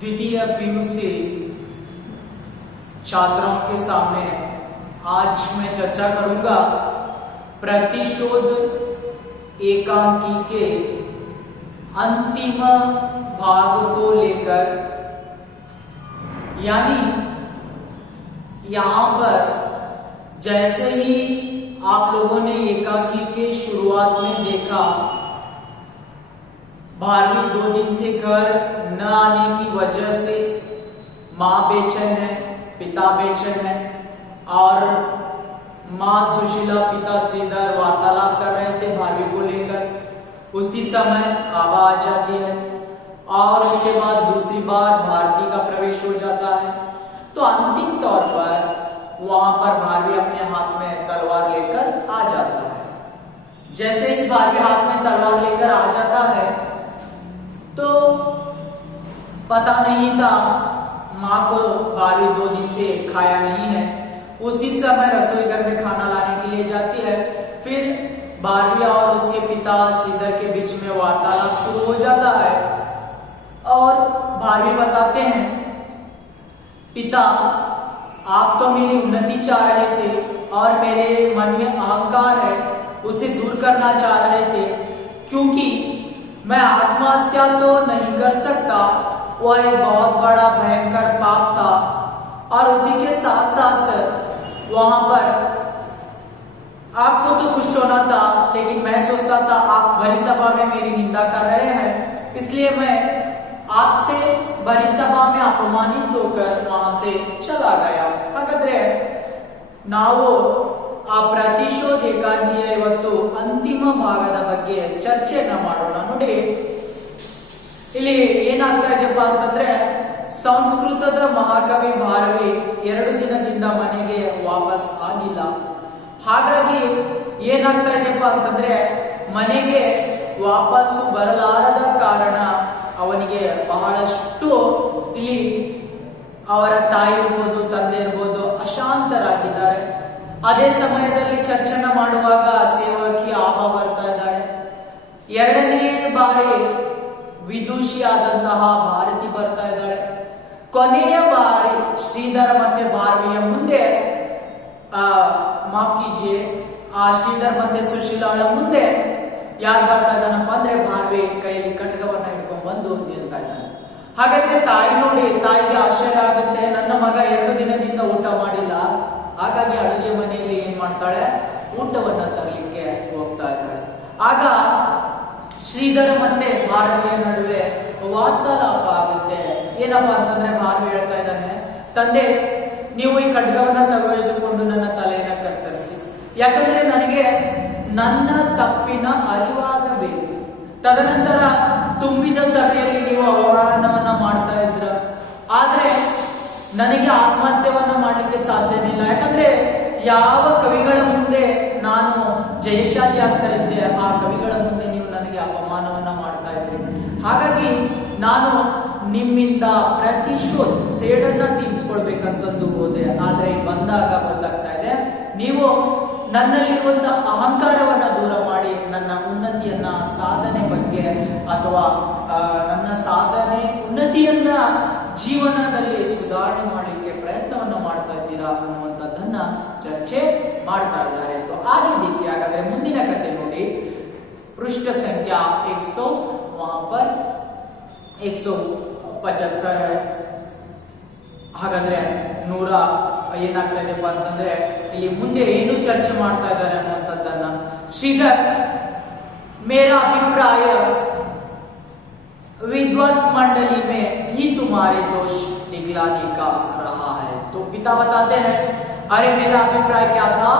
द्वितीय पीयूसी छात्रों के सामने आज मैं चर्चा करूंगा प्रतिशोध एकांकी के अंतिम भाग को लेकर। यानी यहां पर जैसे ही आप लोगों ने एकांकी के शुरुआत में देखा, भारवी 2 दिन से घर न आने की वजह से माँ बेचैन है, पिता बेचैन है और माँ सुशीला पिता श्रीधर वार्तालाप कर रहे थे भारवी को लेकर। उसी समय आबा आ जाती है और उसके बाद दूसरी बार भारती का प्रवेश हो जाता है। तो अंतिम तौर पर वहां पर भारवी अपने हाथ में तलवार लेकर आ जाता है। जैसे ही भारवी हाथ में तलवार लेकर आ जाता है तो पता नहीं था, माँ को भारवी 2 दिन से खाया नहीं है। उसी समय रसोई घर में खाना लाने के लिए जाती है। फिर भारवी और उसके पिता श्रीधर के बीच में वार्तालाप शुरू हो जाता है और भारवी बताते हैं, पिता आप तो मेरी उन्नति चाह रहे थे और मेरे मन में अहंकार है उसे दूर करना चाह रहे थे, क्योंकि मैं आत्महत्या तो नहीं कर सकता, वह एक बहुत बड़ा भयंकर पाप था। और उसी के साथ साथ वहां पर आपको तो खुश होना था, लेकिन मैं सोचता था आप भरी सभा में मेरी निंदा कर रहे हैं, इसलिए मैं आपसे भरी सभा में अपमानित होकर वहां से चला गया। ಹಾಗಾದ್ರೆ ನಾವು ಆ ಪ್ರತಿಶೋಧ ಏಕಾಂಗಿಯ ಇವತ್ತು ಅಂತಿಮ ಭಾಗದ ಬಗ್ಗೆ ಚರ್ಚೆಯನ್ನ ಮಾಡೋಣ. ನೋಡಿ, ಇಲ್ಲಿ ಏನಾಗ್ತಾ ಇದೆಯಪ್ಪ ಅಂತಂದ್ರೆ, ಸಂಸ್ಕೃತದ ಮಹಾಕವಿ ಭಾರವಿ 2 ದಿನದಿಂದ ಮನೆಗೆ ವಾಪಸ್ ಆಗಿಲ್ಲ. ಹಾಗಾಗಿ ಏನಾಗ್ತಾ ಇದೆಯಪ್ಪ ಅಂತಂದ್ರೆ, ಮನೆಗೆ ವಾಪಸ್ಸು ಬರಲಾರದ ಕಾರಣ ಅವನಿಗೆ ಬಹಳಷ್ಟು ಇಲ್ಲಿ ಅವರ ತಾಯಿ ಇರ್ಬೋದು, ತಂದೆ ಇರ್ಬೋದು, ಅಶಾಂತರಾಗಿದ್ದಾರೆ. ಅದೇ ಸಮಯದಲ್ಲಿ ಚರ್ಚೆನ ಮಾಡುವಾಗ ಸೇವಕಿ ಆಬಾ ಬರ್ತಾ ಇದ್ದಾಳೆ. 2ನೇ ಬಾರಿ ವಿದೂಷಿ ಆದಂತಹ ಭಾರತಿ ಬರ್ತಾ ಇದ್ದಾಳೆ. ಕೊನೆಯ ಬಾರಿ ಶ್ರೀಧರ ಮತ್ತೆ ಭಾರವಿಯ ಮುಂದೆ ಮಾಫ್ ಕೀಜಿಯೇ, ಆ ಶ್ರೀಧರ್ ಮತ್ತೆ ಸುಶೀಲಾಳ ಮುಂದೆ ಯಾರು ಬರ್ತಾ ಇದ್ದಾನಪ್ಪ ಅಂದ್ರೆ, ಭಾರವಿ ಕೈಯಲ್ಲಿ ಖಡ್ಗವನ್ನ ಹಿಡ್ಕೊಂಡು ಬಂದು ನಿಲ್ತಾ ಇದ್ದಾನೆ. ಹಾಗಾದ್ರೆ ತಾಯಿ ನೋಡಿ, ತಾಯಿಗೆ ಆಶ್ಚರ್ಯ ಆಗುತ್ತೆ, ನನ್ನ ಮಗ 2 ದಿನದಿಂದ ಊಟ ಮಾಡಿಲ್ಲ. ಹಾಗಾಗಿ ಅಡುಗೆ ಮನೆಯಲ್ಲಿ ಏನ್ ಮಾಡ್ತಾಳೆ, ಊಟವನ್ನ ತರಲಿಕ್ಕೆ ಹೋಗ್ತಾ ಇದ್ದಾಳೆ. ಆಗ ಶ್ರೀಧರ ಮತ್ತೆ ಭಾರವಿಯ ನಡುವೆ ವಾರ್ತಾಲಾಪ ಆಗುತ್ತೆ. ಏನಪ್ಪಾ ಅಂತಂದ್ರೆ, ಭಾರವಿ ಹೇಳ್ತಾ ಇದ್ದಾನೆ, ತಂದೆ ನೀವು ಈ ಖಡ್ಗವನ್ನ ತೆಗೆದುಕೊಂಡು ನನ್ನ ತಲೆಯನ್ನ ಕತ್ತರಿಸಿ, ಯಾಕಂದ್ರೆ ನನಗೆ ನನ್ನ ತಪ್ಪಿನ ಅರಿವಾಗಬೇಕು. ತದನಂತರ ತುಂಬಿದ ಸಭೆಯಲ್ಲಿ ನೀವು ಅವಮಾನವನ್ನ ಮಾಡ್ತಾ ಇದ್ರ, ಆದ್ರೆ ನನಗೆ ಆತ್ಮಹತ್ಯವನ್ನ ಮಾಡ್ಲಿಕ್ಕೆ ಸಾಧ್ಯನೇ ಇಲ್ಲ. ಯಾಕಂದ್ರೆ ಯಾವ ಕವಿಗಳ ಮುಂದೆ ನಾನು ಜಯಶಾಲಿ ಆಗ್ತಾ ಇದ್ದೆ, ಆ ಕವಿಗಳ ಮುಂದೆ ನೀವು ನನಗೆ ಅಪಮಾನವನ್ನ ಮಾಡ್ತಾ ಇದ್ರಿ. ಹಾಗಾಗಿ ನಾನು ನಿಮ್ಮಿಂದ ಪ್ರತಿಶೋಧ ಸೇಡನ್ನ ತೀರಿಸ್ಕೊಳ್ಬೇಕಂತಂದು ಹೋದೆ. ಆದ್ರೆ ಬಂದಾಗ ಗೊತ್ತಾಗ್ತಾ ಇದೆ, ನೀವು ನನ್ನಲ್ಲಿರುವಂತಹ ಅಹಂಕಾರವನ್ನ ದೂರ ಮಾಡಿ ನನ್ನ ಉನ್ನತಿಯನ್ನ, ಸಾಧನೆ ಬಗ್ಗೆ ಅಥವಾ ನನ್ನ ಸಾಧನೆ ಉನ್ನತಿಯನ್ನ ಜೀವನದಲ್ಲಿ ಸುಧಾರಣೆ ಮಾಡಲಿಕ್ಕೆ ಪ್ರಯತ್ನವನ್ನ ಮಾಡ್ತಾ ಇದ್ದೀರಾ ಅನ್ನುವಂಥದ್ದನ್ನ ಚರ್ಚೆ ಮಾಡ್ತಾ ಇದ್ದಾರೆ. ಆगे देखिए, ಹಾಗಾದ್ರೆ ಮುಂದಿನ ಕಥೆ ನೋಡಿ, ಪೃಷ್ಠ ಸಂಖ್ಯಾ 100 वहां पर 175 है. ಹಾಗಾದ್ರೆ 100 ಏನಾಗ್ತಾ ಇದೆಪ್ಪ ಅಂತಂದ್ರೆ, ಇಲ್ಲಿ ಮುಂದೆ ಏನು ಚರ್ಚೆ ಮಾಡ್ತಾ ಇದ್ದಾರೆ ಅನ್ನುವಂಥದ್ದನ್ನ. ಶ್ರೀಧರ್, मेरा अभिप्राय विद्वत मंडली में ही तुम्हारे दोष दिखलाने का रहा है. तो पिता बताते हैं, अरे मेरा अभिप्राय क्या था,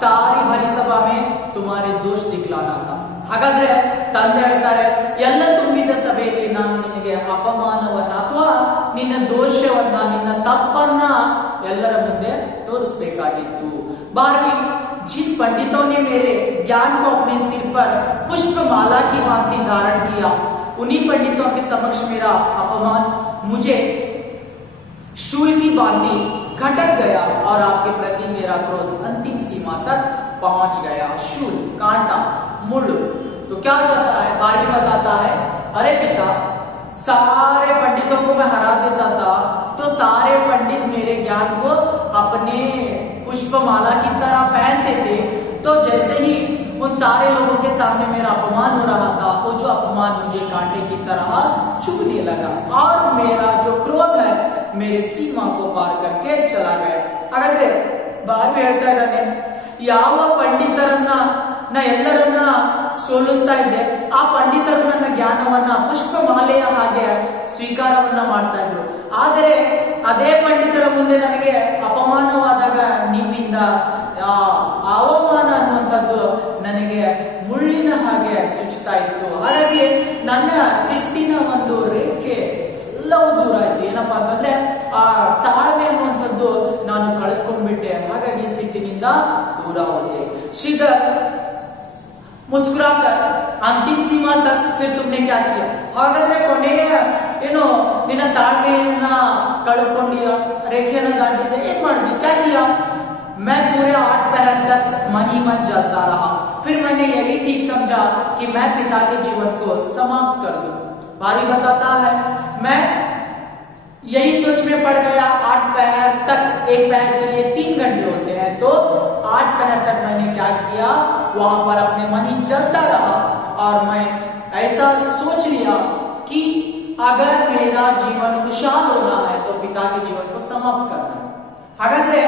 सारी भरी सभा में तुम्हारे दोष दिखलाना था. ಹಾಗಾದ್ರೆ ತಂದೆ ಹೇಳ್ತಾರೆ, ಎಲ್ಲ ತುಂಬಿದ ಸಭೆಯಲ್ಲಿ ನಾನು ನಿನಗೆ ಅಪಮಾನವನ್ನ ಅಥವಾ ನಿನ್ನ ದೋಷವನ್ನ, ನಿನ್ನ ತಪ್ಪನ್ನ ಎಲ್ಲರ ಮುಂದೆ ತೋರಿಸಬೇಕಾಗಿತ್ತು. भारवी, जिन पंडितों ने मेरे ज्ञान को अपने सिर पर पुष्प माला की भांति धारण किया, उन्हीं पंडितों के समक्ष मेरा अपमान मुझे शूल की भांति खटक गया और आपके प्रति मेरा क्रोध अंतिम सीमा तक पहुंच गया. शूल, कांटा, मुड़. तो क्या होता है, भारवी बताता है, अरे पिता सारे पंडितों को मैं हरा देता था, तो सारे पंडित मेरे ज्ञान को अपने पुष्पमाला की तरह पहनते थे। तो जैसे ही उन सारे लोगों के सामने मेरा अपमान हो रहा था, वो जो अपमान मुझे कांटे की तरह चुभने लगा और मेरा जो क्रोध है मेरे सीमा को पार करके चला गया। ಹಾಗಾದ್ರೆ ಬಾರಿ ಹೇಳ್ತಾ ಇದ್ದಾನೆ, ಯಾವ ಪಂಡಿತರನ್ನ ನಾ ಎಲ್ಲರನ್ನ ಸೋಲಿಸ್ತಾ ಇದ್ದೆ, ಆ ಪಂಡಿತರು ನನ್ನ ಜ್ಞಾನವನ್ನ ಪುಷ್ಪಮಾಲೆಯ ಹಾಗೆ ಸ್ವೀಕಾರವನ್ನ ಮಾಡ್ತಾ ಇದ್ರು. ಆದರೆ ಅದೇ ಪಂಡಿತರ ಮುಂದೆ ನನಗೆ ಅಪಮಾನವಾದಾಗ ನಿಮ್ಮಿಂದ ಅವಮಾನ ಅನ್ನುವಂಥದ್ದು ನನಗೆ ಮುಳ್ಳಿನ ಹಾಗೆ ಚುಚ್ಚುತ್ತಾ ಇತ್ತು. ಹಾಗಾಗಿ ನನ್ನ ಸಿಟ್ಟಿನ ಒಂದು ರೇಖೆ ಎಲ್ಲವೂ ದೂರ ಆಯ್ತು. ಏನಪ್ಪಾ ಅಂತಂದ್ರೆ ಆ ತಾಳ್ಮೆ ಅನ್ನುವಂಥದ್ದು ನಾನು ಕಳೆದುಕೊಂಡ್ಬಿಟ್ಟೆ. ಹಾಗಾಗಿ ಸಿಟ್ಟಿನಿಂದ दूर होते। श्रीधर मुस्कुराकर अंतिम सीमा तक फिर तुमने क्या किया? ಹಾಗಾದ್ರೆ ಕೊನೆಯ ಏನು ನಿನ್ನ ತಾಳ್ಮೆಯನ್ನ ಕಳೆದುಕೊಂಡಿಯ ರೇಖೆಯನ್ನ ದಾಟಿದೆ, ಏನ್ ಮಾಡಿದ್ವಿ? क्या किया? मैं पूरे 8 पहर तक मन ही मन जलता रहा। फिर मैंने यही ठीक समझा कि मैं पिता के जीवन को समाप्त कर दूं। बारी बताता है, मैं यही सोच में पड़ गया। 8 पहर तक, एक पहर के लिए 3 घंटे होते हैं, तो 8 पहर तक मैंने क्या किया, वहां पर अपने मन ही जलता रहा और मैं ऐसा सोच लिया कि अगर मेरा जीवन खुशहाल होना है तो पिता के जीवन को समाप्त करना है। ಹಾಗಾದ್ರೆ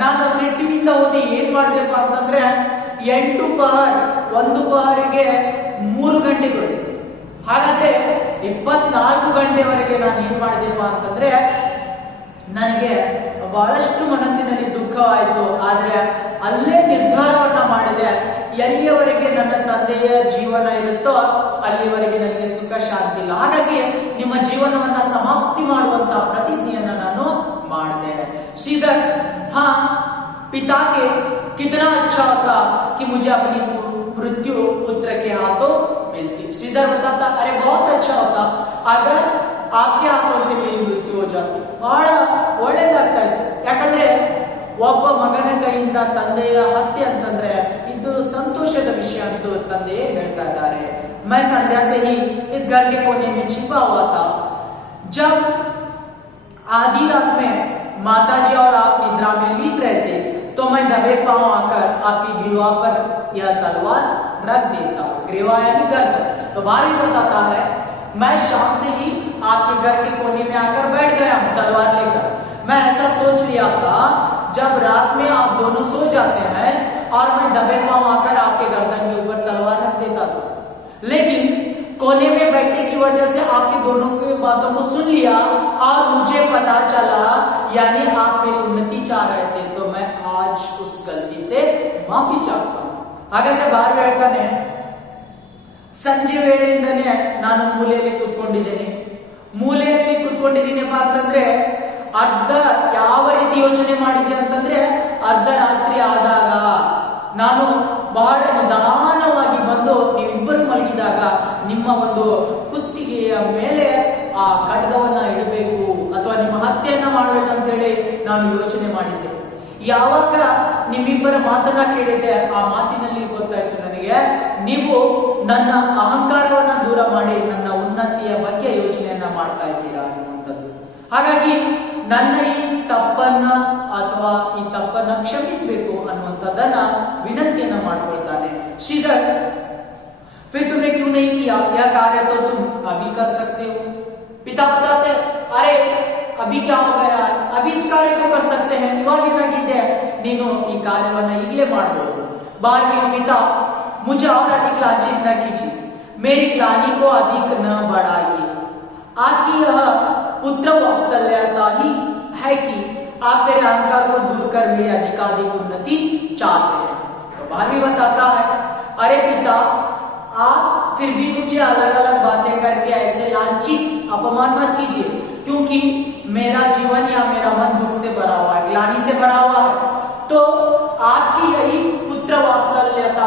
ನಾನು ಸಿಟ್ಟಿನಿಂದ ಓದಿ ಏನ್ ಮಾಡಿದೆಪ್ಪ ಅಂತಂದ್ರೆ 8 ಪಹರ್, 1 ಪಹರಿಗೆ 3 ಗಂಟೆಗಳು, ಹಾಗಾದ್ರೆ 24 ಗಂಟೆವರೆಗೆ ನಾನು ಏನ್ ಮಾಡಿದೆಪ್ಪ ಅಂತಂದ್ರೆ ನನಗೆ ಬಹಳಷ್ಟು ಮನಸ್ಸಿನಲ್ಲಿ ದುಃಖವಾಯಿತು. ಆದ್ರೆ ಅಲ್ಲೇ ನಿರ್ಧಾರವನ್ನ ಮಾಡಿದೆ, ಎಲ್ಲಿಯವರೆಗೆ ನನ್ನ ತಂದೆಯ ಜೀವನ ಇರುತ್ತೋ ಅಲ್ಲಿವರೆಗೆ ನನಗೆ ಸುಖ ಶಾಂತಿ ಇಲ್ಲ. ಹಾಗಾಗಿ ನಿಮ್ಮ ಜೀವನವನ್ನ ಸಮಾಪ್ತಿ ಮಾಡುವಂತ ಪ್ರತಿಜ್ಞೆಯನ್ನ ನಾನು ಮಾಡಿದೆ. श्रीधर, हाँ, पिता के कितना अच्छा होता कि मुझे अपनी मृत्यु पुत्र के हाथों मिलती। श्रीधर बताता, अरे बहुत अच्छा होता अगर आपके हाथों से मेरी मृत्यु हो जाती. ಬಹಳ ಒಳ್ಳೆದಾಗ್ತಾ ಇತ್ತು. ಯಾಕಂದ್ರೆ ಒಬ್ಬ ಮಗನ ಕೈಯಿಂದ ತಂದೆಯ ಹತ್ಯೆ ಅಂತಂದ್ರೆ ಇದು ಸಂತೋಷದ ವಿಷಯ ಅಂತ ತಂದೆಯೇ ಹೇಳ್ತಾ ಇದ್ದಾರೆ. मैं संध्या से ही इस घर के कोने में छिपा हुआ था. जब आधी रात में माताजी और आप निद्रा में लीन रहते तो मैं दबे पांव आकर आपकी ग्रीवा पर यह तलवार रख देता. ग्रीवा यानी गर्दन. तो बारी बताता है, मैं शाम से ही आपके घर के कोने में आकर बैठ गया हूं तलवार लेकर. मैं ऐसा सोच लिया था, जब रात में आप दोनों सो जाते हैं और मैं दबे पांव आकर आपके गर्दन के ऊपर तलवार रख देता था. लेकिन कोने में बैठने की वजह से आपके दोनों की बातों को सुन लिया और मुझे पता चला, यानी आप मेरी उन्नति चाह रहे थे, तो मैं आज उस गलती से माफी चाहता हूं. ಹಾಗಾದ್ರೆ ಬಾರ್ ಹೇಳ್ತಾನೆ, ಸಂಜೆ ವೇಳೆಯಿಂದನೇ ನಾನು ಮೂಲೆಯಲ್ಲಿ ಕೂತ್ಕೊಂಡಿದ್ದೇನೆ. ಮೂಲೆಯಲ್ಲಿ ಕೂತ್ಕೊಂಡಿದ್ದೀನಪ್ಪ ಅಂತಂದ್ರೆ ಅರ್ಧ ಯಾವ ರೀತಿ ಯೋಚನೆ ಮಾಡಿದೆ ಅಂತಂದ್ರೆ, ಅರ್ಧ ರಾತ್ರಿ ಆದಾಗ ನಾನು ಬಹಳ ನಿಧಾನವಾಗಿ ಬಂದು ನೀವಿಬ್ಬರು ಮಲಗಿದಾಗ ನಿಮ್ಮ ಒಂದು ಕುತ್ತಿಗೆಯ ಮೇಲೆ ಆ ಖಡ್ಗವನ್ನ ಇಡಬೇಕು ಅಥವಾ ನಿಮ್ಮ ಹತ್ಯೆಯನ್ನ ಮಾಡ್ಬೇಕಂತೇಳಿ ನಾನು ಯೋಚನೆ ಮಾಡಿದ್ದೆ. ಯಾವಾಗ ನಿಮ್ಮಿಬ್ಬರ ಮಾತನ್ನ ಕೇಳಿದ್ದೆ, ಆ ಮಾತಿನಲ್ಲಿ ಗೊತ್ತಾಯ್ತು ನನಗೆ, ನೀವು ನನ್ನ ಅಹಂಕಾರವನ್ನ ದೂರ ಮಾಡಿ ನನ್ನ ಉನ್ನತಿಯ ಬಗ್ಗೆ ಯೋಚನೆಯನ್ನ ಮಾಡ್ತಾ ಇದ್ದೀರಾ ಅನ್ನುವಂಥದ್ದು. ಹಾಗಾಗಿ ನನ್ನ ಈ ತಪ್ಪನ್ನ ಅಥವಾ ಈ ತಪ್ಪನ್ನ ಕ್ಷಮಿಸಬೇಕು ಅನ್ನುವಂಥದ್ದನ್ನ ವಿನಂತಿಯನ್ನ ಮಾಡ್ಕೊಳ್ತಾನೆ. श्रीधर, फिर तुमने क्यों नहीं किया? यह कार्य तो तुम अभी कर सकते हो. पिता बताते, अरे अभी क्या हो गया, अभी इस कार्य को कर सकते हैं, ಇವಾಗ ಏನಾಗಿದೆ, ನೀನು ಈ ಕಾರ್ಯವನ್ನ ಈಗಲೇ ಮಾಡಬಹುದು. बाद में पिता, मुझे और अधिक लांछित न कीजिए, मेरी ग्लानि को अधिक न बढ़ाइए. आपकी यह पुत्र वात्सल्यता ही है कि आप मेरे अहंकार को दूर कर मेरी अधिकाधिक उन्नति चाहते हैं. तो भावी बताता है, अरे पिता, आप फिर भी मुझे अलग अलग बातें करके ऐसे लांछित अपमान मत कीजिए, क्योंकि मेरा जीवन या मेरा मन दुख से भरा हुआ है, ग्लानि से भरा हुआ है. तो आपकी यही पुत्र वात्सल्यता,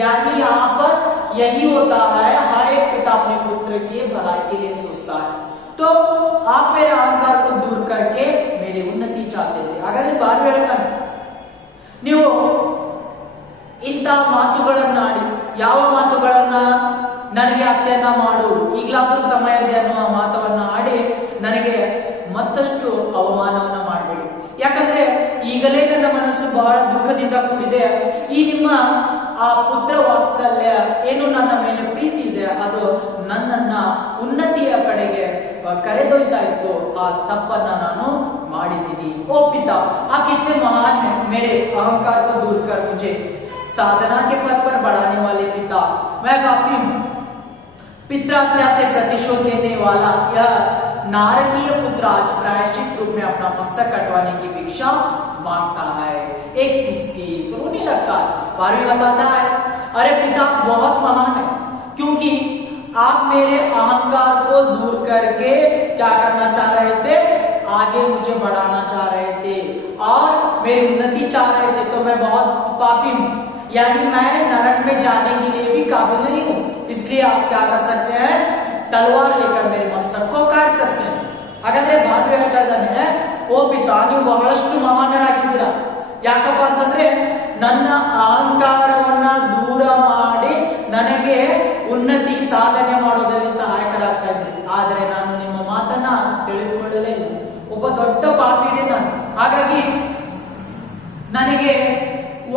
यानी यहाँ पर यही होता है, हर एक पिता अपने पुत्र के भलाई के लिए सोचता है. तो आप मेरे अहंकार को दूर करके मेरी उन्नति चाहते थे. ಹಾಗಾದ್ರೆ ಬಾರ್ ಹೇಳ್ತಾನೆ, ನೀವು ಇಂಥ ಮಾತುಗಳನ್ನ ಆಡಿ, ಯಾವ ಮಾತುಗಳನ್ನ, ನನಗೆ ಹತ್ಯೆಯನ್ನ ಮಾಡು, ಈಗಲಾದ್ರೂ ಸಮಯ ಇದೆ ಅನ್ನುವ ಮಾತವನ್ನ ಆಡಿ ನನಗೆ ಮತ್ತಷ್ಟು ಅವಮಾನವನ್ನ ಮಾಡಬೇಡಿ. ಯಾಕಂದ್ರೆ ಈಗಲೇ ನನ್ನ ಮನಸ್ಸು ಬಹಳ ದುಃಖದಿಂದ ಕೂಡಿದೆ. ಈ ನಿಮ್ಮ ಆ ಪುತ್ರ ವಾತ್ಸಲ್ಯ ಏನು ನನ್ನ ಮೇಲೆ ಪ್ರೀತಿ ಇದೆ, ಅದು ನನ್ನನ್ನ ಉನ್ನತಿಯ ಕಡೆಗೆ ಕರೆದೊಯ್ತಾ ಇತ್ತು. ಆ ತಪ್ಪನ್ನ ನಾನು ಮಾಡಿದ್ದೀನಿ. ओ पिता, आप कितने महान हैं, मेरे अहंकार को दूर कर मुझे साधना के पथ पर बढ़ाने वाले पिता। मैं पापी हूँ, पितृहत्या से प्रतिशोध लेने वाला यह नारकीय पुत्र आज प्रायश्चित रूप में अपना मस्तक कटवाने की भिक्षा मांगता है। एक किसकी तो रोने लगता है। बारहवीं बताता है, अरे पिता बहुत महान है, क्योंकि आप मेरे अहंकार को दूर करके क्या करना चाह रहे थे, आगे मुझे बढ़ाना चाह रहे थे और मेरी उन्नति चाह रहे थे। तो मैं बहुत पापी हूँ, यानी मैं नरक में जाने के लिए भी काबिल नहीं हूँ। इसलिए आप क्या कर सकते हैं, तलवार लेकर मेरे मस्तक को काट सकते हैं। ಹಾಗಾದ್ರೆ ಭಾವಿ ಹೇಳ್ತಾ ಇದ್ದಾನೆ, ಓ ಪಿತಾ ನೀವು ಬಹಳಷ್ಟು ಮಹಾನರಾಗಿದ್ದೀರಾ. ಯಾಕಪ್ಪ ಅಂತಂದ್ರೆ ನನ್ನ ಅಹಂಕಾರವನ್ನ ದೂರ ಮಾಡಿ ನನಗೆ ಉನ್ನತಿ ಸಾಧನೆ ಮಾಡೋದ್ರಲ್ಲಿ ಸಹಾಯಕರಾಗ್ತಾ ಇದ್ರಿ. ಆದರೆ ನಾನು ನಿಮ್ಮ ಮಾತನ್ನ ತಿಳಿದುಕೊಳ್ಳಲೇ ಇಲ್ಲ. ಒಬ್ಬ ದೊಡ್ಡ ಪಾಪಿ ಇದೆ ನಾನು. ಹಾಗಾಗಿ ನನಗೆ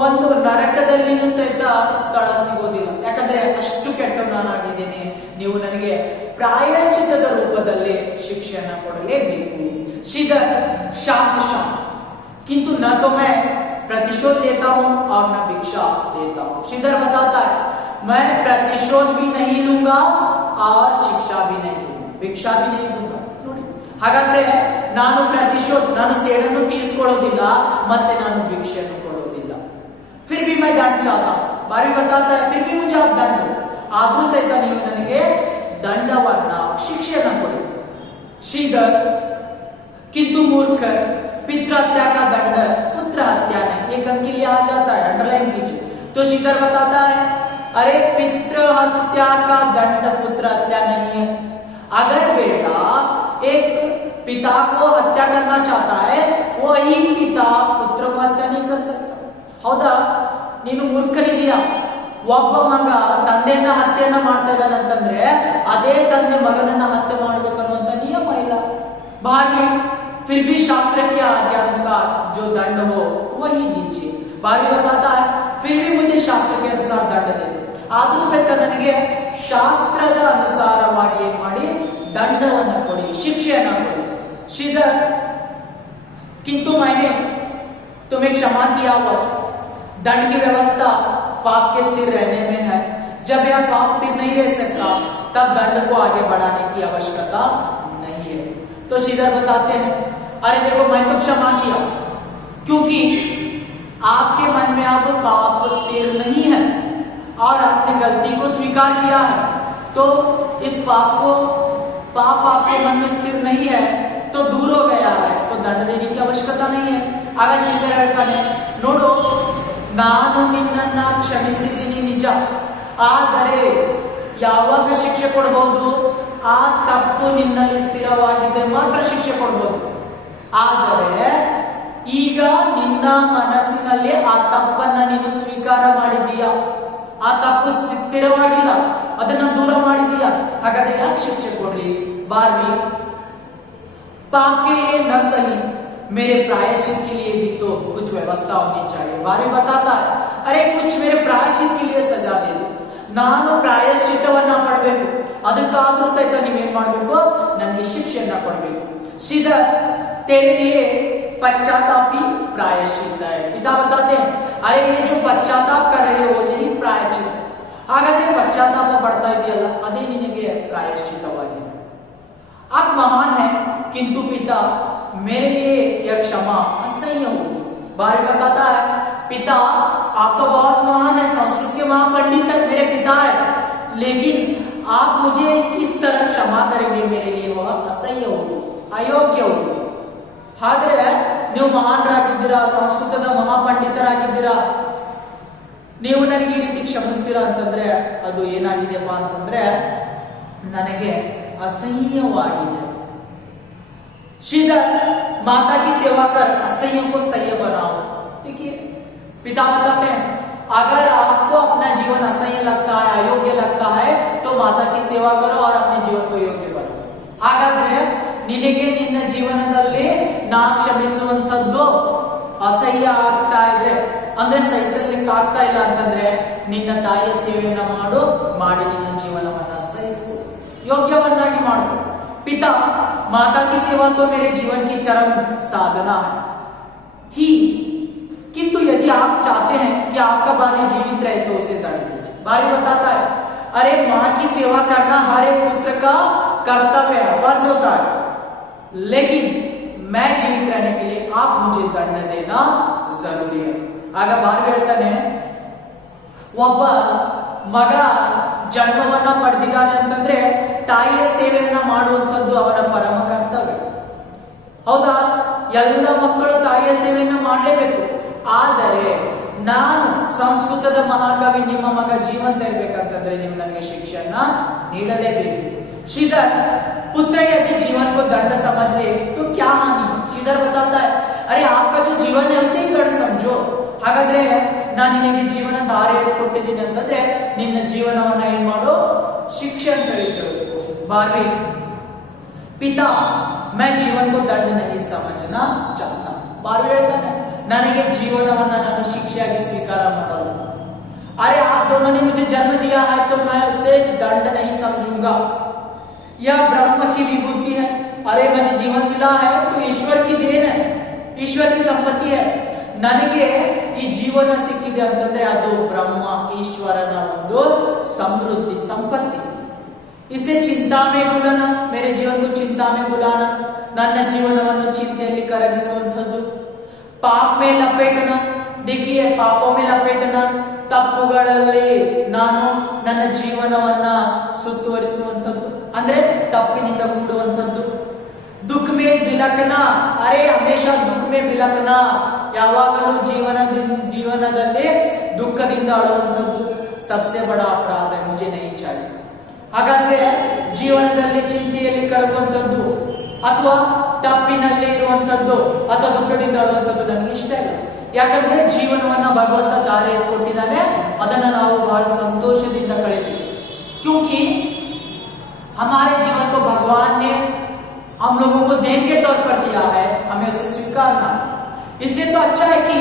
ಒಂದು ನರಕದಲ್ಲಿನೂ ಸಹಿತ ಸ್ಥಳ ಸಿಗೋದಿಲ್ಲ. ಯಾಕಂದ್ರೆ ಅಷ್ಟು ಕೆಟ್ಟ ನಾನಾಗಿದ್ದೇನೆ. ನೀವು ನನಗೆ ಪ್ರಾಯಶ್ಚಿತ್ತದ ರೂಪದಲ್ಲಿ ಶಿಕ್ಷೆಯನ್ನ ಕೊಡಲೇಬೇಕು. शीघ्र शांत शांत, किंतु न तो मैं प्रतिशोध देता हूं और न भिक्षा देता हूं। श्रीधर बताता है, मैं प्रतिशोध भी नहीं लूंगा और शिक्षा भी नहीं दूंगा, भिक्षा भी नहीं दूंगा. ಹಾಗಾದ್ರೆ ನಾನು ಪ್ರತಿಶೋಧ, ನಾನು ಸೇಡನ್ನು ತೀರಿಸಿಕೊಳ್ಳೋದಿಲ್ಲ ಮತ್ತೆ ನಾನು ಭಿಕ್ಷೆಯನ್ನು ಕೊಡೋದಿಲ್ಲ. फिर भी मैं दंड चाहता हूं. बारहवीं बताता है, फिर भी मुझे आप दंड दो. ಆದ್ರೂ ಸಹಿತ ನೀವು ನನಗೆ ದಂಡವನ್ನ ಶಿಕ್ಷೆಯನ್ನ ಕೊಡಿ. ಶ್ರೀಧರ್, किंतु मूर्ख पितृ हत्या का दंड पुत्र हत्या नहीं. एक अंक लिए आ जाता है, अंडरलाइन कीजिए. तो श्रीधर बताता है, अरे पितृ हत्या का दंड पुत्र हत्या नहीं है. अगर बेटा एक पिता को हत्या करना चाहता है, वही पिता पुत्र को हत्या नहीं कर सकता. ಹೌದಾ? ನೀನು ಮೂರ್ಖನಿದೀಯ. ಒಬ್ಬ ಮಗ ತಂದೆಯನ್ನ ಹತ್ಯೆಯನ್ನ ಮಾಡ್ತಾ ಇದ್ದಾನಂತಂದ್ರೆ ಅದೇ ತಂದೆ ಮಗನನ್ನ ಹತ್ಯೆ ಮಾಡಬೇಕನ್ನುವಂತ ನಿಯಮ ಇಲ್ಲ. बारहवीं, फिर भी शास्त्र के आज्ञानुसार जो दंड हो वही दीजिए. बारहवीं बताता है, फिर भी मुझे शास्त्र के अनुसार दंड दे. ಆದ್ರೂ ಸಹಿತ ನನಗೆ ಶಾಸ್ತ್ರದ ಅನುಸಾರವಾಗಿ ಏನ್ ಮಾಡಿ ದಂಡವನ್ನ ಕೊಡಿ, ಶಿಕ್ಷೆಯನ್ನ ಕೊಡಿ. ಶ್ರೀಧರ್, किंतु मैंने तुम्हें क्षमा किया हुआ. दंड की व्यवस्था पाप के स्थिर रहने में है. जब यह पाप स्थिर नहीं रह सकता तब दंड को आगे बढ़ाने की आवश्यकता नहीं है. तो श्रीधर बताते हैं, अरे देखो मैं तो क्षमा किया, क्योंकि आपके मन में अब पाप स्थिर नहीं है और आपने गलती को स्वीकार किया है. तो इस पाप आपके मन में स्थिर नहीं है तो दूर हो गया है, तो दंड देने की आवश्यकता नहीं है. ಆಗ ಶ್ರೀಧರ್ ಹೇಳ್ತಾನೆ, ನೋಡು ನಾನು ನಿನ್ನನ್ನ ಕ್ಷಮಿಸಿದ್ದೀನಿ ನಿಜ, ಆದರೆ ಯಾವಾಗ ಶಿಕ್ಷೆ ಕೊಡಬಹುದು, ಆ ತಪ್ಪು ನಿನ್ನಲ್ಲಿ ಸ್ಥಿರವಾಗಿದ್ದರೆ ಮಾತ್ರ ಶಿಕ್ಷೆ ಕೊಡಬಹುದು. ಆದರೆ ಈಗ ನಿನ್ನ ಮನಸ್ಸಿನಲ್ಲಿ ಆ ತಪ್ಪನ್ನ ನೀನು ಸ್ವೀಕಾರ ಮಾಡಿದೀಯಾ, ಆ ತಪ್ಪು ಸ್ಥಿರವಾಗಿಲ್ಲ, ಅದನ್ನ ದೂರ ಮಾಡಿದೀಯಾ. ಹಾಗಾದ್ರೆ ಯಾಕೆ ಶಿಕ್ಷೆ ಕೊಡ್ಲಿ? 12, पाप के लिए न सही मेरे प्रायश्चित के लिए भी तो कुछ व्यवस्था होनी चाहिए. 12 बताता है, अरे कुछ मेरे प्रायश्चित के लिए सजा दे दो. ನಾನು ಪ್ರಾಯಶ್ಚಿತ್ತವನ್ನ ಪಡಬೇಕು, ಅದಕ್ಕಾದ್ರೂ ಸಹಿತ ನೀವೇನ್ ಮಾಡ್ಬೇಕು, ನನಗೆ ಶಿಕ್ಷೆಯನ್ನ ಕೊಡಬೇಕು. सीधा तेरे लिए पश्चातापी प्रायश्चित है. पिता बताते हैं, अरे ये जो पश्चाताप कर रहे हो यही प्रायश्चित है. ಹಾಗಾದ್ರೆ ಪಶ್ಚಾತ್ತಾಪ ಪಡ್ತಾ ಇದೆಯಲ್ಲ ಅದೇ ನಿನಗೆ ಪ್ರಾಯಶ್ಚಿತ್ತವಾಗಿದೆ. आप महान है, किंतु पिता मेरे लिए यह क्षमा असह्य होगी. 12 बताता है, पिता आप तो बहुत महान है, संस्कृत के महापंडित है, मेरे पिता है, लेकिन आप मुझे किस तरह क्षमा करेंगे, मेरे लिए वह असह्य होगी, अयोग्य होगी. ಹಾಗಾದ್ರೆ ನೀವು ಮಹಾನರಾಗಿದ್ದೀರಾ, ಸಂಸ್ಕೃತದ ಮಹಾಪಂಡಿತರಾಗಿದ್ದೀರಾ, ನೀವು ನನಗೆ ಈ ರೀತಿ ಕ್ಷಮಿಸ್ತೀರಾ ಅಂತಂದ್ರೆ ಅದು ಏನಾಗಿದೆಯಪ್ಪ ಅಂತಂದ್ರೆ ನನಗೆ असह्यवाಗಿದೆ. श्रीधर, माता की सेवा कर असह्य को सह्य बनाओ. देखिए पिता बताते हैं, अगर आपको अपना जीवन असह्य लगता है, अयोग्य लगता है, तो माता की सेवा करो और अपने जीवन को योग्य करो. ಹಾಗಾದ್ರೆ ನಿನಗೆ ನಿನ್ನ ಜೀವನದಲ್ಲಿ ನಾ ಕ್ಷಮಿಸುವಂತದ್ದು ಅಸಹ್ಯ ಆಗ್ತಾ ಇದೆ ಅಂದ್ರೆ ಸಹಿಸಲಿಕ್ಕೆ ಆಗ್ತಾ ಇಲ್ಲ ಅಂತಂದ್ರೆ ನಿನ್ನ ತಾಯಿಯ ಸೇವೆಯನ್ನ ಮಾಡಿ ನಿನ್ನ ಜೀವನವನ್ನ ಸಹಿಸು, ಯೋಗ್ಯವನ್ನಾಗಿ ಮಾಡು. पिता माता की सेवा तो मेरे जीवन की चरम साधना है ही, किंतु यदि आप चाहते हैं कि आपका बारी जीवित रहे तो उसे दंड दीजिए. बारी बताता है, अरे माँ की सेवा करना हर एक पुत्र का कर्तव्य है, फर्ज होता है, लेकिन मैं जीवित रहने के लिए आप मुझे दंड देना जरूरी है. ಆಗ ಬಾರಿ ಹೇಳ್ತಾನೆ, ಒಬ್ಬ ಮಗ ಜನ್ಮವನ್ನ ಪಡೆದಿದ್ದಾನೆ ಅಂತಂದ್ರೆ ತಾಯಿಯ ಸೇವೆಯನ್ನ ಮಾಡುವಂತದ್ದು ಅವನ ಪರಮ ಕರ್ತವ್ಯ. ಹೌದಾ? ಎಲ್ಲ ಮಕ್ಕಳು ತಾಯಿಯ ಸೇವೆಯನ್ನ ಮಾಡಲೇಬೇಕು. ಆದರೆ ನಾನು ಸಂಸ್ಕೃತದ ಮಹಾಕವಿ ನಿಮ್ಮ ಮಗ ಜೀವಂತ ಇರ್ಬೇಕಂತಂದ್ರೆ ನೀವು ನನಗೆ ಶಿಕ್ಷೆಯನ್ನ ನೀಡಲೇಬೇಕು. श्रीधर पुत्र यदि जीवन को दंड समझ ले तो क्या हानि. श्रीधर बताता है, अरे आपका जो जीवन है उसे ही दंड समझो. ಹಾಗಾದ್ರೆ ನಾನು ನಿನಗೆ ಜೀವನ ದಾರಿ ಕೊಟ್ಟಿದ್ದೀನಿ ಅಂತಂದ್ರೆ ನಿನ್ನ ಜೀವನವನ್ನ ಏನ್ ಮಾಡೋ, ಶಿಕ್ಷೆ ಅಂತ ಹೇಳ್ತಿರೋದು. ಬಾರ್ವಿ ಪಿತಾ मैं जीवन को दंड नहीं समझना चाहता. ಬಾರ್ವಿ ಹೇಳ್ತಾನೆ, ನನಗೆ ಜೀವನವನ್ನ ನಾನು ಶಿಕ್ಷೆಯಾಗಿ ಸ್ವೀಕಾರ ಮಾಡಲ್ಲ. अरे आप दोनों ने मुझे जन्म दिया है तो मैं उसे दंड नहीं समझूंगा. यह ब्रह्म की विभूति है. अरे मुझे जीवन मिला है तो ईश्वर की देन है, ईश्वर की संपत्ति है. ನನಗೆ ಈ ಜೀವನ ಸಿಕ್ಕಿದೆ ಅಂತಂದ್ರೆ ಅದು ಬ್ರಹ್ಮ ಈಶ್ವರನ ಒಂದು ಸಮೃದ್ಧಿ ಸಂಪತ್ತಿ. इसे चिंता में गुलाना, मेरे जीवन को चिंता में गुलाना, ನನ್ನ ಜೀವನವನ್ನು ಚಿಂತೆಯಲ್ಲಿ ಕರಗಿಸುವಂತದ್ದು. ಪಾಪ में लपेटना, देखिए पापों में लपेटना, ತಪ್ಪುಗಳಲ್ಲಿ ನಾನು ನನ್ನ ಜೀವನವನ್ನ ಸುತ್ತುವರಿಸುವಂತದ್ದು ಅಂದ್ರೆ ತಪ್ಪಿನಿಂದ ಕೂಡುವಂತದ್ದು. दुख में बिलकना, अरे हमेशा दुख में बिलकना, ಯಾವಾಗಲೂ ಜೀವನದಲ್ಲಿ ದುಃಖದಿಂದ ಅಳುವಂತದ್ದು सबसे बड़ा अपराध है, मुझे नहीं चाहिए. ಹಾಗಾದ್ರೆ ಜೀವನದಲ್ಲಿ ಚಿಂತೆಯಲ್ಲಿ ಕರಗುವಂತದ್ದು ಅಥವಾ ತಪ್ಪಿನಲ್ಲಿ ಇರುವಂತದ್ದು ಅಥವಾ ದುಃಖದಿಂದ ಅಳುವಂತದ್ದು ನನಗೆ ಇಷ್ಟ ಇಲ್ಲ. ಯಾಕಂದ್ರೆ ಜೀವನವನ್ನ ಭಗವಂತ ದಾರಿ ಕೊಟ್ಟಿದ್ದಾನೆ, ಅದನ್ನ ನಾವು ಬಹಳ ಸಂತೋಷದಿಂದ ಕಳೀತೀವಿ. क्योंकि हमारे जीवन को भगवान ने हम लोगों को देन के तौर पर दिया है, हमें उसे स्वीकारना. इससे तो अच्छा है कि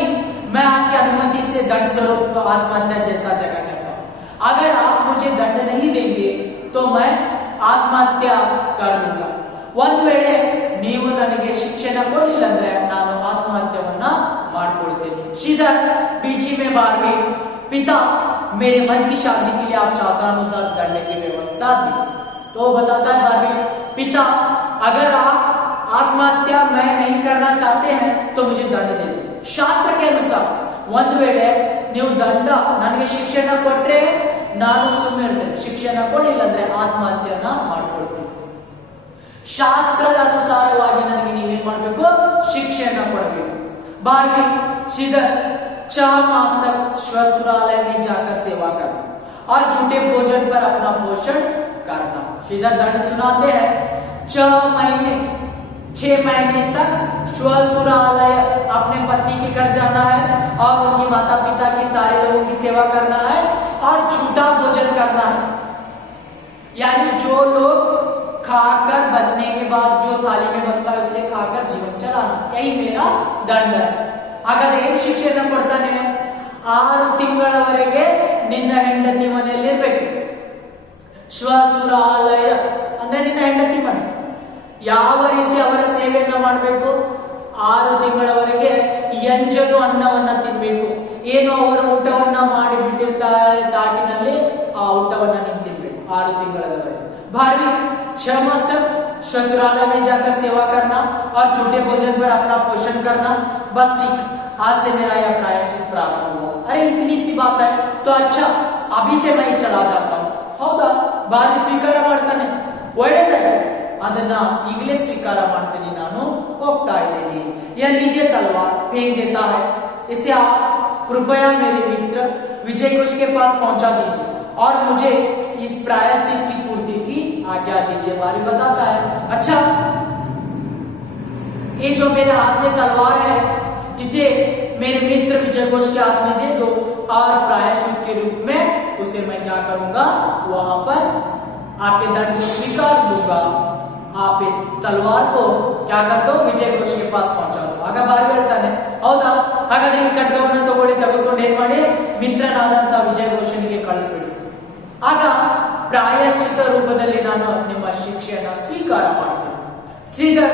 मैं आपकी अनुमति से दंड स्वरूप आत्महत्या जैसा जगह करता हूं. अगर आप मुझे दंड नहीं देंगे तो मैं ಆತ್ಮಹತ್ಯೆ कर दूंगा. ಒಂದು ವೇಳೆ ನೀವು ನನಗೆ ಶಿಕ್ಷಣ ಕೊಡಲಿಲ್ಲ ಅಂದ್ರೆ ನಾನು ಆತ್ಮಹತ್ಯೆಯನ್ನ ಮಾಡ್ಕೊಳ್ತೇನೆ. श्रीधर बीची में बारहवीं, पिता मेरे मन की शांति के लिए आप शास्त्रानुसार दंड की व्यवस्था दी. तो बताता है बारहवीं, पिता अगर आप आत्महत्या मैं नहीं करना चाहते हैं तो मुझे दंड दे दो. ಶಾಸ್ತ್ರ के अनुसार ಒಂದು ವೇಳೆ ನೀವು ದಂಡ ನನಗೆ ಶಿಕ್ಷಣ ಕೊಟ್ರೆ ನಾನು ಸುಮ್ಮನೆ ಇರ್ತೇನೆ, ಶಿಕ್ಷಣ ಕೊಡಲಿಲ್ಲ ಅಂದ್ರೆ ಆತ್ಮಹತ್ಯೆಯನ್ನ ಮಾಡ್ಕೊಳ್ತೀನಿ. ಶಾಸ್ತ್ರದ ಅನುಸಾರವಾಗಿ ನನಗೆ ನೀವೇನ್ ಮಾಡಬೇಕು, ಶಿಕ್ಷೆಯನ್ನ ಕೊಡಬೇಕು. 12वीं, श्रीधर 4 मास तक श्वशुरालय में जाकर सेवा करना और झूठे भोजन पर अपना पोषण करना. श्रीधर दंड सुनाते हैं, 6 महीने तक श्वशुरालय अपने पत्नी के घर जाना है और उनके माता पिता की सारे लोगों की सेवा करना है और झूठा भोजन करना है. यानी जो लोग खाकर बचने के बाद जो थाली में बसता है उससे खाकर जीवन चलाना, यही मेरा दंड है. ಹಾಗಾದ್ರೆ ಏನ್ ಶಿಕ್ಷೆಯನ್ನ ಕೊಡ್ತಾನೆ, 6 ತಿಂಗಳವರೆಗೆ ನಿನ್ನ ಹೆಂಡತಿ ಮನೆಯಲ್ಲಿ ಇರಬೇಕು. ಶ್ವಶುರಾಲಯ ಅಂದ್ರೆ ನಿನ್ನ ಹೆಂಡತಿ ಮನೆ. ಯಾವ ರೀತಿ ಅವರ ಸೇವೆಯನ್ನ ಮಾಡಬೇಕು, 6 ತಿಂಗಳವರೆಗೆ ಎಂಜಲು ಅನ್ನವನ್ನ ತಿನ್ಬೇಕು. ಏನು ಅವರು ಊಟವನ್ನ ಮಾಡಿ ಬಿಟ್ಟಿರ್ತಾರೆ ತಾಟಿನಲ್ಲಿ, ಆ ಊಟವನ್ನ ನೀನು ತಿನ್ಬೇಕು 6 ತಿಂಗಳವರೆಗೆ. 12वीं, 6 मास तक ससुरालय में जाकर सेवा करना और छोटे भोजन पर अपना पोषण करना. बस ठीक, आज से मेरा यह प्रायश्चित प्रारंभ हुआ. अरे इतनी सी बात है तो अच्छा, अभी से मैं चला जाता हूँ. ಹೌದಾ? ಬಾರಿ ಸ್ವೀಕಾರ ಮಾಡ್ತಾನೆ, ಒಳ್ಳೆಯದೇ, ಅದನ್ನ ಈಗಲೇ ಸ್ವೀಕಾರ ಮಾಡ್ತೀನಿ, ನಾನು ಹೋಗ್ತಾ ಇದ್ದೀನಿ. यह लीजिए तलवार फेंक देता है, इसे आप कृपया मेरे मित्र विजय घोष के पास पहुंचा दीजिए और मुझे इस प्रायश्चित की पूर्ति की आज्ञा दीजिए. बारी बताता है, अच्छा ये जो मेरे हाथ में तलवार है इसे मेरे मित्र विजय घोष के हाथ में दे दो और प्रायश्चित के रूप में उसे मैं क्या करूंगा, वहां पर आपके दंड को स्वीकार लूंगा। आप तलवार को क्या कर दो, विजय घोष के पास पहुंचा दो। आಗ ಬಾರಿ ಹೇಳ್ತಾನೆ, ಹೌದಾ? ಹಾಗಾದ್ರೆ ಈ ಖಡ್ಗವನ್ನು ತಗೊಳ್ಳಿ, ತೆಗೆದುಕೊಂಡು ಏನ್ ಮಾಡಿ ಮಿತ್ರನಾದಂತ ವಿಜಯ ಘೋಷನಿಗೆ ಕಳಿಸ್ಬಿಡಿ. ಆಗ ಪ್ರಾಯಶ್ಚಿತ ರೂಪದಲ್ಲಿ ನಾನು ನಿಮ್ಮ ಶಿಕ್ಷೆಯನ್ನು ಸ್ವೀಕಾರ ಮಾಡ್ತೇನೆ. श्रीधर,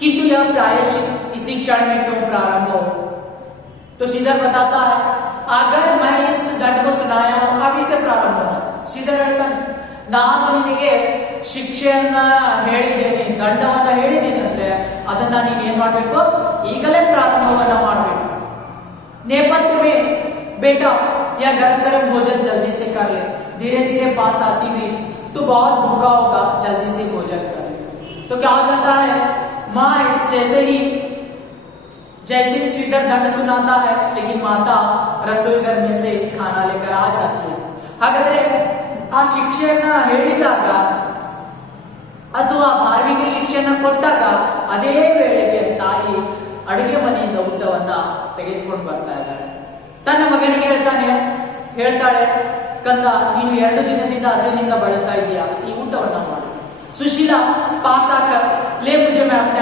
किंतु यह प्रायश्चित इसी क्षण में क्यों प्रारंभ हो? तो श्रीधर बताता है, अगर मैं इस दंड को सुनाया हूं, अभी से प्रारंभ होना. श्रीधर ಹೇಳ್ತಾನೆ, ನಾನು ನಿನಗೆ ಶಿಕ್ಷೆಯನ್ನ ಹೇಳಿದ್ದೇನೆ, ದಂಡವನ್ನ ಹೇಳಿದ್ದೇನೆ ಅಂದ್ರೆ ಅದನ್ನ ನೀನು ಏನ್ ಮಾಡ್ಬೇಕು, ಈಗಲೇ ಪ್ರಾರಂಭವನ್ನ ಮಾಡಬೇಕು. नेपथ्य में बेटा यह गरम गरम भोजन जल्दी से कर ले, धीरे धीरे पास आती हुई तो बहुत भूखा होगा, जल्दी से भोजन कर ले. तो क्या हो जाता है, माँ जैसे श्रीधर दंड सुनाता है, लेकिन माता रसोई घर में से खाना लेकर आ जाती है. ಹಾಗಾದ್ರೆ ಆ ಶಿಕ್ಷೆಯನ್ನ ಹೇಳಿದಾಗ ಅಥವಾ ಭಾರ್ವಿಗೆ ಶಿಕ್ಷೆಯನ್ನ ಕೊಟ್ಟಾಗ ಅದೇ ವೇಳೆಗೆ ತಾಯಿ ಅಡುಗೆ ಮನೆಯಿಂದ ಊಟವನ್ನ ತೆಗೆದುಕೊಂಡು ಬರ್ತಾ ಇದ್ದಾಳೆ. ತನ್ನ ಮಗನಿಗೆ ಹೇಳ್ತಾಳೆ, ಕಂದ, ನೀನು 2 ದಿನದಿಂದ ಹಸಿವಿನಿಂದ ಬಳಲ್ತಾ ಇದೀಯಾ, ಈ ಊಟವನ್ನ ಮಾಡು. सुशीला पास आकर, ले मुझे, मैं अपने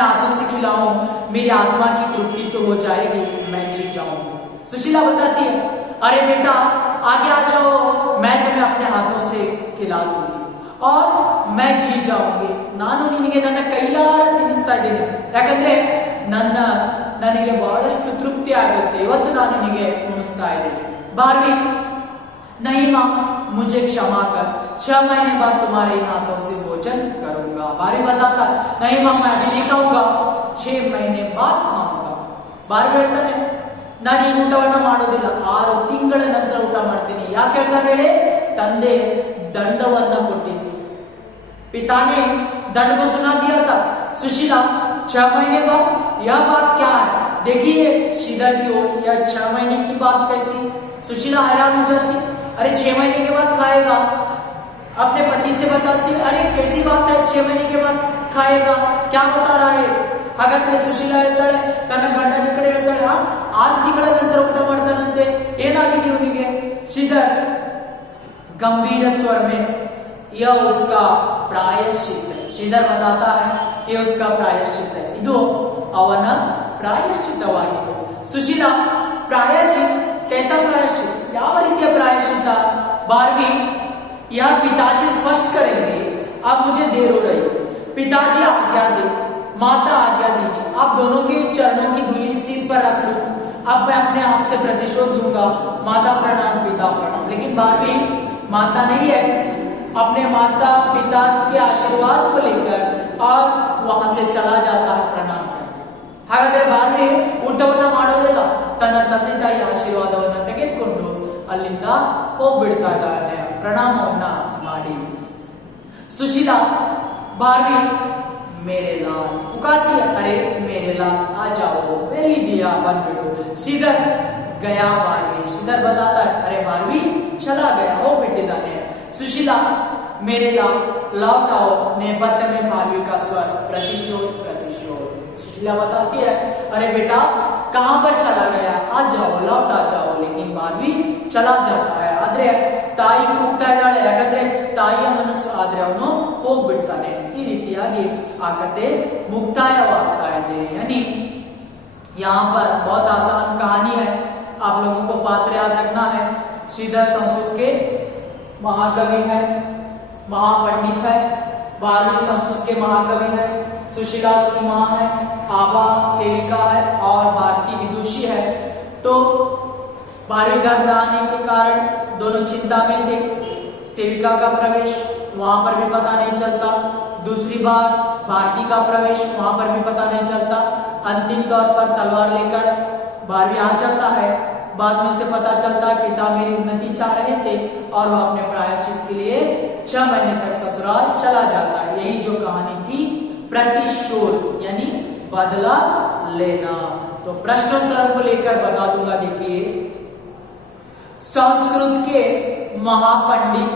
हाथों से खिलाऊं, मेरी आत्मा की तृप्ति तो हो जाएगी, मैं जी जाऊंगी. सुशीला बताती है, अरे बेटा आगे आ जाओ, मैं तुम्हें अपने हाथों से खिला दूंगी और मैं जी जाऊंगी. ನಾನು ನಿನಗೆ ನನ್ನ ಕೈಯಾರ ತಿನ್ನಿಸ್ತಾ ಇದ್ದೇನೆ, ಯಾಕಂದ್ರೆ ನನಗೆ ಬಹಳಷ್ಟು ತೃಪ್ತಿ ಆಗುತ್ತೆ, ಇವತ್ತು ನಾನು ನಿನಗೆ ಉಣಿಸ್ತಾ ಇದ್ದೇನೆ. ಭಾರ್ವಿ, नहीं माँ, मुझे क्षमा कर, 6 महीने बाद तुम्हारे हाथों से भोजन करूंगा. भार्वी बताता, नहीं माँ, मैं अभी नहीं खाऊंगा, 6 महीने बाद खाऊंगा. ಭಾರ್ವಿ ಹೇಳ್ತಾನೆ, ನಾನು ಈ ಊಟವನ್ನ ಮಾಡೋದಿಲ್ಲ, 6 ತಿಂಗಳ ನಂತರ ಊಟ ಮಾಡ್ತೀನಿ. ಯಾಕೆ ಹೇಳ್ತಾನೆ ಹೇಳಿ, ತಂದೆ ದಂಡವನ್ನ ಕೊಟ್ಟಿದ್ದು, पिता ने दंड को सुना दिया था. सुशीला, 6 महीने बाद, यह बात क्या है? देखिए श्रीधर की ओर, यह 6 महीने की बात कैसी? सुशीला हैरान हो जाती है, अरे 6 महीने के बाद खाएगा. अपने पति से बताती है, अरे कैसी बात है, 6 महीने के बाद खाएगा, क्या बता रहा है? ಹಾಗಾದ್ರೆ ಸುಶೀಲಾ ಹೇಳ್ತಾಳೆ, ತನ್ನ ಗಂಡನ ಕಡೆ ಹೇಳ್ತಾಳೆ, 6 ತಿಂಗಳ ನಂತರ ಊಟ ಮಾಡ್ತಾನಂತೆ, ಏನಾಗಿದೆ ಇವನಿಗೆ? श्रीधर गंभीर स्वर में, यह उसका प्रायश्चित है. श्रीधर बताता है, यह उसका प्रायश्चित है, ಇದು ಅವನ ಪ್ರಾಯಶ್ಚಿತವಾಗಿದೆ. ಸುಶೀಲಾ, प्रायश्चित कैसा प्रायश्चित, ಯಾವ ರೀತಿಯ ಪ್ರಾಯಶ್ಚಿತ? ಭಾರ್ವಿ, यह पिताजी स्पष्ट करेंगे, अब मुझे देर हो रही, पिताजी आज्ञा दे, माता आज्ञा दीजिए, आप दोनों के चरणों की धूली सिर पर रख लूं, अब मैं अपने आप से प्रतिशोध लूंगा. माता प्रणाम, पिता प्रणाम. लेकिन भार्वी माता नहीं है, अपने माता पिता के आशीर्वाद को लेकर और वहां से चला जाता है प्रणाम करके. ಹಾಗಾದ್ರೆ ಭಾರ್ವಿ ಊಟವನ್ನ ಮಾಡೋದಿಲ್ಲ, ತನ್ನ ತಂದೆ ತಾಯಿ ಆಶೀರ್ವಾದವನ್ನ ತೆಗೆದುಕೊಂಡು ಅಲ್ಲಿಂದ ಹೋಗ್ಬಿಡ್ತಾ ಇದ್ದಾಳೆ ಪ್ರಣಾಮವನ್ನ ಮಾಡಿ. सुशीला, भार्वी मेरे लाल पुकारती है, अरे मेरे लाल आ जाओ, बेली दिया बन बिड़ो. श्रीधर गया, भार्वी. श्रीधर बताता है, अरे भार्वी चला गया, हो बिಟ್ಟಿದ್ದಾನೆ. सुशीला, मेरे लाल लौट आओ. नेपथ्य में भार्वी का स्वर, प्रतिशोध प्रतिशोध. सुशीला बताती है, अरे बेटा कहां पर चला गया, आ जाओ, लौट आ जाओ. लेकिन भार्वी चला जाता है. ಆದ್ರೆ ತಾಯಿ ಕೂಗ್ತಾ ಇದ್ದಾಳೆ, ಯಾಕಂದ್ರೆ ತಾಯಿಯ ಮನಸ್ಸು, ಆದ್ರೆ ಅವನು ಹೋಗ್ಬಿಡ್ತಾನೆ. ಈ ರೀತಿಯಾಗಿ ಆ ಕತೆ ಮುಕ್ತಾಯವಾಗ್ತಾ ಇದೆ. यानी यहाँ पर बहुत आसान कहानी है, आप लोगों को पात्र याद रखना है. श्रीधर संस्कृत के महाकवि है, महापंडित है. भारवी संस्कृत के महाकवि है. सुशीला उसकी माँ है, आभा सेविका है और भारती विदुषी है. तो भारवी घर में आने के कारण दोनों चिंता में थे. सेविका का प्रवेश वहां पर भी पता नहीं चलता, दूसरी बार भारती का प्रवेश वहां पर भी पता नहीं चलता. अंतिम तौर पर तलवार लेकर भारवी आ जाता है. बाद में से पता चलता है पिता मेरी उन्नति चाह रहे थे और वह अपने प्रायश्चित के लिए 6 महीने तक ससुराल चला जाता है. यही जो कहानी थी, प्रतिशोध यानी बदला लेना. तो प्रश्नोत्तर को लेकर बता दूंगा. देखिए, संस्कृत के महापंडित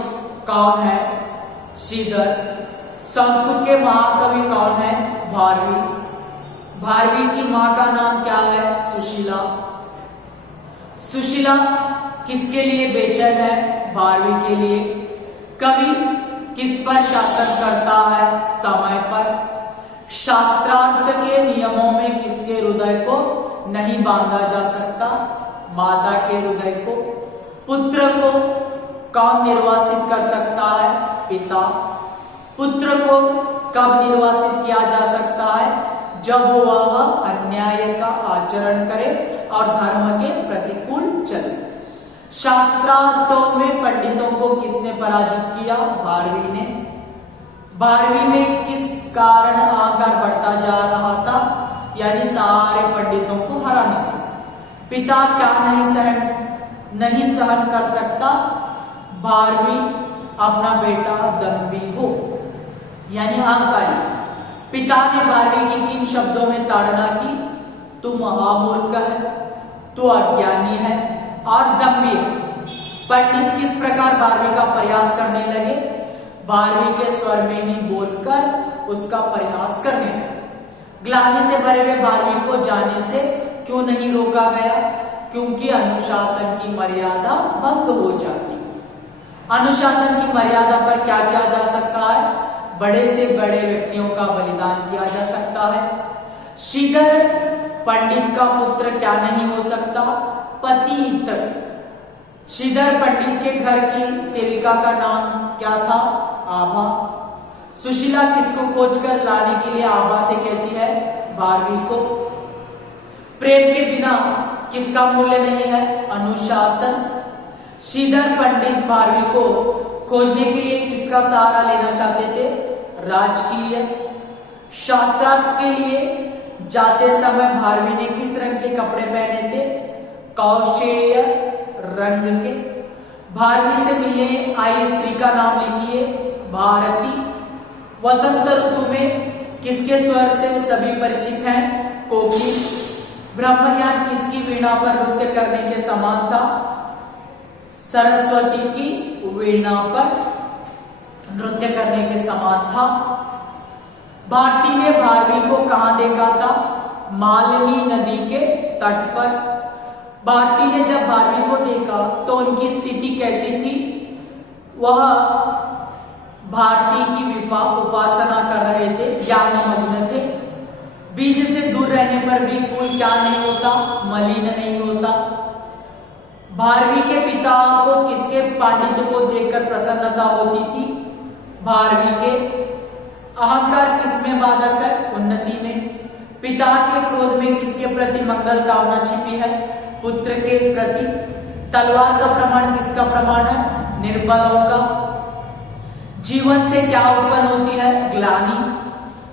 कौन है? श्रीधर. संस्कृत के महाकवि कौन है? भारवी. भारवी की मां का नाम क्या है? सुशीला. सुशीला किसके लिए बेचैन है? भारवी के लिए। कवि किस पर शासन करता है? समय पर। शास्त्रार्थ के नियमों में किसके हृदय को नहीं बांधा जा सकता? माता के हृदय को। पुत्र को कौन निर्वासित कर सकता है? पिता। पुत्र को कब निर्वासित किया जा सकता है? जब वह अन्याय का आचरण करे और धर्म के प्रतिकूल चले। शास्त्रार्थों में पंडितों को किसने पराजित किया? भारवी ने। भारवी में किस कारण अहंकार बढ़ता जा रहा था? यानी सारे पंडितों को हराने से। पिता क्या नहीं सहन कर सकता? भारवी अपना बेटा दम्भी हो, यानी अहंकारी। पिता ने भारवी की किन शब्दों में ताड़ना की? तू महामूर्ख है, तू अज्ञानी है और दम्भी है। पंडित किस प्रकार भारवी का प्रयास करने लगे? भारवी के स्वर में ही बोलकर उसका प्रयास करने लगे। ग्लानि से भरे हुए भारवी को जाने से क्यों नहीं रोका गया? क्योंकि अनुशासन की मर्यादा भंग हो जाती। अनुशासन की मर्यादा पर क्या किया जा सकता है? बड़े से बड़े व्यक्तियों का बलिदान किया जा सकता है। श्रीधर पंडित का पुत्र क्या नहीं हो सकता? पतित। श्रीधर पंडित के घर की सेविका का नाम क्या था? आभा। सुशीला किसको खोजकर लाने के लिए आभा से कहती है? भारवी को। प्रेम के बिना किसका मूल्य नहीं है? अनुशासन। श्रीधर पंडित भारवी को खोजने के लिए किसका सहारा लेना चाहते थे? राजकीय। शास्त्रार्थ के लिए जाते समय भारवी ने किस रंग के कपड़े पहने थे? कौशेय रंग के। भारवी से मिलने आई स्त्री का नाम लिखिए? भारती। वसंत ऋतु में किसके स्वर से सभी परिचित हैं? कोकिल। ब्रह्मज्ञान किसकी वीणा पर नृत्य करने के समान था? सरस्वती की वीणा पर नृत्य करने के समान था। भारती ने भारवी को कहां देखा था? मालिनी नदी के तट पर। भारती ने जब भारवी को देखा तो उनकी स्थिति कैसी थी? वह भारती की उपासना कर रहे थे, ज्ञानमग्न थे। बीज से दूर रहने पर भी फूल क्या नहीं होता? मलिन नहीं होता। भारवी के पिता को किसके पांडित्य को देखकर प्रसन्नता होती थी? भारवी के। अहंकार किसमें बाधक है? उन्नति में। पिता के क्रोध में किसके प्रति मंगल कामना छिपी है? पुत्र के प्रति। तलवार का प्रमाण किसका प्रमाण है? निर्बलों का। जीवन से क्या उत्पन्न होती है? ग्लानि।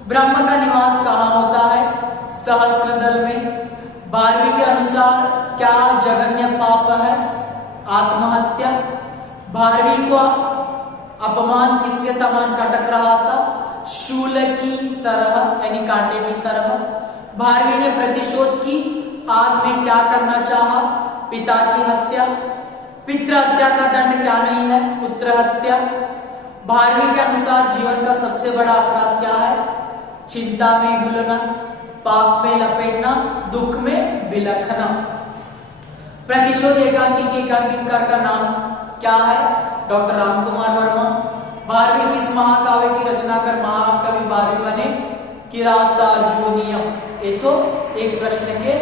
ब्रह्म का निवास कहाँ होता है? सहस्त्रदल में। भारवी के अनुसार क्या जघन्य पाप है? आत्महत्या। भारवी को अपमान किसके समान कटक रहा था? शूल की तरह, यानी कांटे की तरह। भारवी ने प्रतिशोध की आग में क्या करना चाहा? पिता की हत्या। पितृ हत्या का दंड क्या नहीं है? पुत्र हत्या। भारवी के अनुसार जीवन का सबसे बड़ा अपराध क्या है? चिंता में घुलना, पाप में लपेटना, दुख में बिलखना। प्रतिशोध एकांकी के एकांकीकार का नाम क्या है? डॉक्टर रामकुमार वर्मा। भारवी किस महाकाव्य की रचना कर महाकवि भारवी बने? किरातार्जुनीयम। ये तो एक प्रश्न के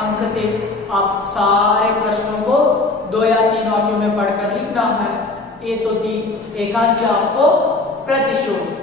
अंक थे। आप सारे प्रश्नों को 2 या 3 वाक्यों में पढ़कर लिखना है। ये तो थी एकांकी, आपको प्रतिशोध।